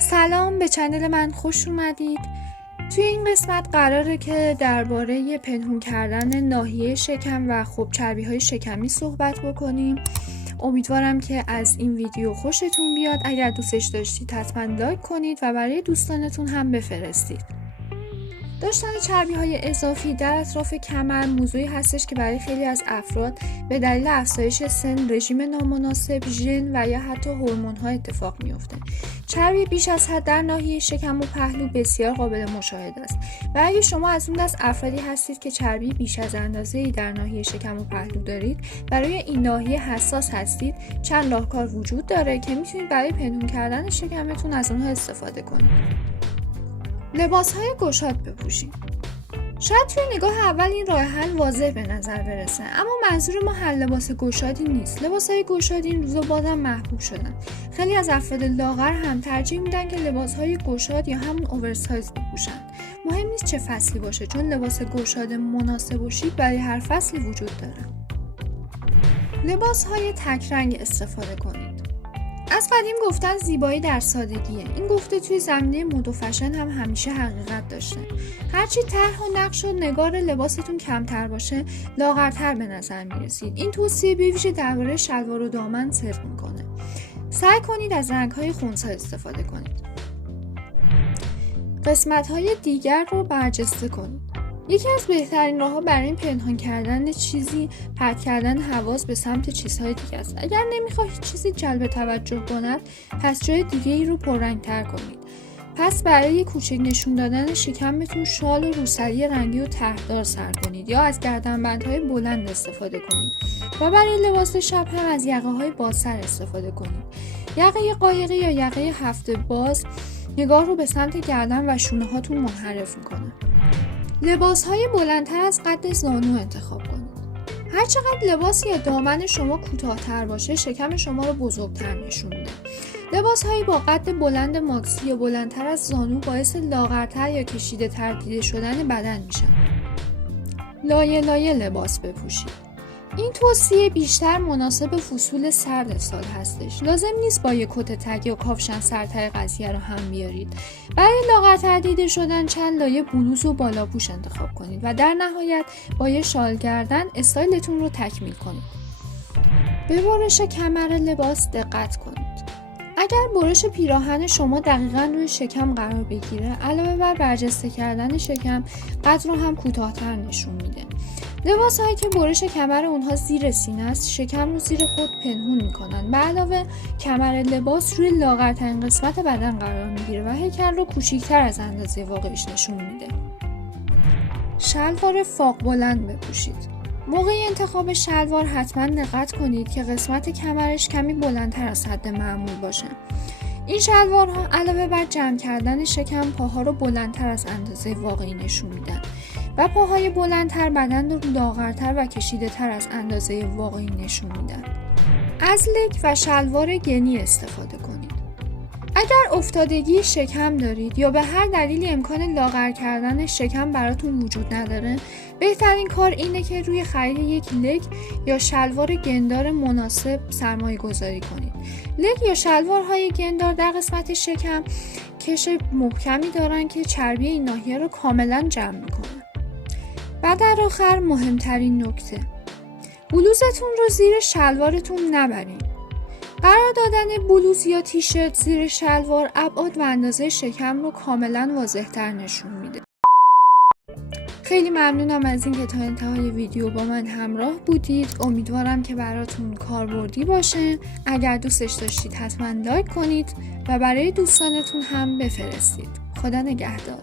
سلام، به چنل من خوش اومدید. توی این قسمت قراره که درباره پنهون کردن ناحیه شکم و چربی‌های شکمی صحبت بکنیم. امیدوارم که از این ویدیو خوشتون بیاد. اگر دوستش داشتید حتما لایک کنید و برای دوستانتون هم بفرستید. داشتن چربی‌های اضافی در اطراف کمر موضوعی هستش که برای خیلی از افراد به دلیل افزایش سن، رژیم نامناسب، ژن و یا حتی هورمون‌ها اتفاق میفته. چربی بیش از حد در ناحیه شکم و پهلو بسیار قابل مشاهده است و اگه شما از اون دست افرادی هستید که چربی بیش از اندازه‌ای در ناحیه شکم و پهلو دارید، برای این ناحیه حساس هستید، چند راهکار وجود داره که میتونید برای پنهون کردن شکمتون از اونها استفاده کنید. لباس‌های گشاد بپوشید. شاید توی نگاه اول این راه حل واضح به نظر برسه، اما منظور ما هر لباس گشادی نیست. لباس‌های گشاد این روزا بازم محبوب شدن. خیلی از افراد لاغر هم ترجیح میدن که لباس‌های گشاد یا همون اوورسایز بپوشن. مهم نیست چه فصلی باشه، چون لباس گشاد مناسب و شیک برای هر فصلی وجود داره. لباس‌های تک رنگ استفاده کنید. از قدیم گفتن زیبایی در سادگیه. این گفته توی زمینه مد و فشن هم همیشه حقیقت داشته. هرچی طرح و نقش و نگار لباستون کمتر باشه، لاغرتر به نظر میرسید. این توصیه به ویژه درباره شلوار و دامن صدق میکنه. سعی کنید از رنگ‌های خنثی استفاده کنید. قسمت‌های دیگر رو برجسته کنید. یکی از بهترین راه‌ها برای پنهان کردن چیزی پرت کردن حواس به سمت چیزهای دیگه است. اگر نمی‌خواهید چیزی جلب توجه کند، پس جای دیگه‌ای رو پررنگ‌تر کنید. پس برای کوچک نشون دادن شکمتون شال و روسری رنگی و طرحدار سر کنید یا از گردنبندهای بلند استفاده کنید و برای لباس شب هم از یقه‌های بازسر استفاده کنید. یقه قایقی یا یقه هفته باز نگاه رو به سمت گردن و شونه‌هاتون منحرف می‌کنه. لباس‌های بلندتر از قد زانو انتخاب کنید. هر چقدر لباس یا دامن شما کوتاه‌تر باشه، شکم شما رو بزرگتر نشون میده. لباس‌هایی با قد بلند ماکسی یا بلندتر از زانو باعث لاغرتر یا کشیده‌تر دیده شدن بدن میشن. لایه لایه لباس بپوشید. این توصیه بیشتر مناسب فصول سرد سال هستش. لازم نیست با یک کت تگ یا کافشن سرتای قضیه رو هم بیارید. برای لاغرتر دیده شدن چند لایه بلوز و بالاپوش انتخاب کنید و در نهایت با یه شال گردن استایلتون رو تکمیل کنید. به برش کمر لباس دقت کنید. اگر برش پیراهن شما دقیقاً روی شکم قرار بگیره، علاوه بر برجسته کردن شکم، قد رو هم کوتاه‌تر نشون میده. لباس‌هایی که برش کمر اونها زیر سینه است، شکم رو زیر خود پنهون میکنن. به علاوه کمر لباس روی لاغرترین قسمت بدن قرار میگیره و هیکل رو کوچیک‌تر از اندازه واقعیش نشون میده. شلوار فاق بلند بپوشید. موقع انتخاب شلوار حتما دقت کنید که قسمت کمرش کمی بلندتر از حد معمول باشه. این شلوارها علاوه بر جمع کردن شکم، پاها رو بلندتر از اندازه واقعی نشون میدن و پاهای بلندتر بدن رو لاغرتر و کشیده‌تر از اندازه واقعی نشون میدن. از لک و شلوار گنی استفاده کنید. اگر افتادگی شکم دارید یا به هر دلیلی امکان لاغر کردن شکم براتون وجود نداره، بهترین کار اینه که روی خرید یک لک یا شلوار گندار مناسب سرمایه گذاری کنید. لک یا شلوارهای گندار در قسمت شکم کش محکمی دارن که چربی این ناحیه رو کاملا جمع میکنه. و در آخر مهمترین نکته، بلوزتون رو زیر شلوارتون نبرید. قرار دادن بلوز یا تیشرت زیر شلوار ابعاد و اندازه شکم رو کاملا واضح‌تر نشون میده. خیلی ممنونم از اینکه تا انتهای ویدیو با من همراه بودید. امیدوارم که براتون کاربردی باشه. اگر دوستش داشتید حتما لایک کنید و برای دوستانتون هم بفرستید. خدا نگهدار.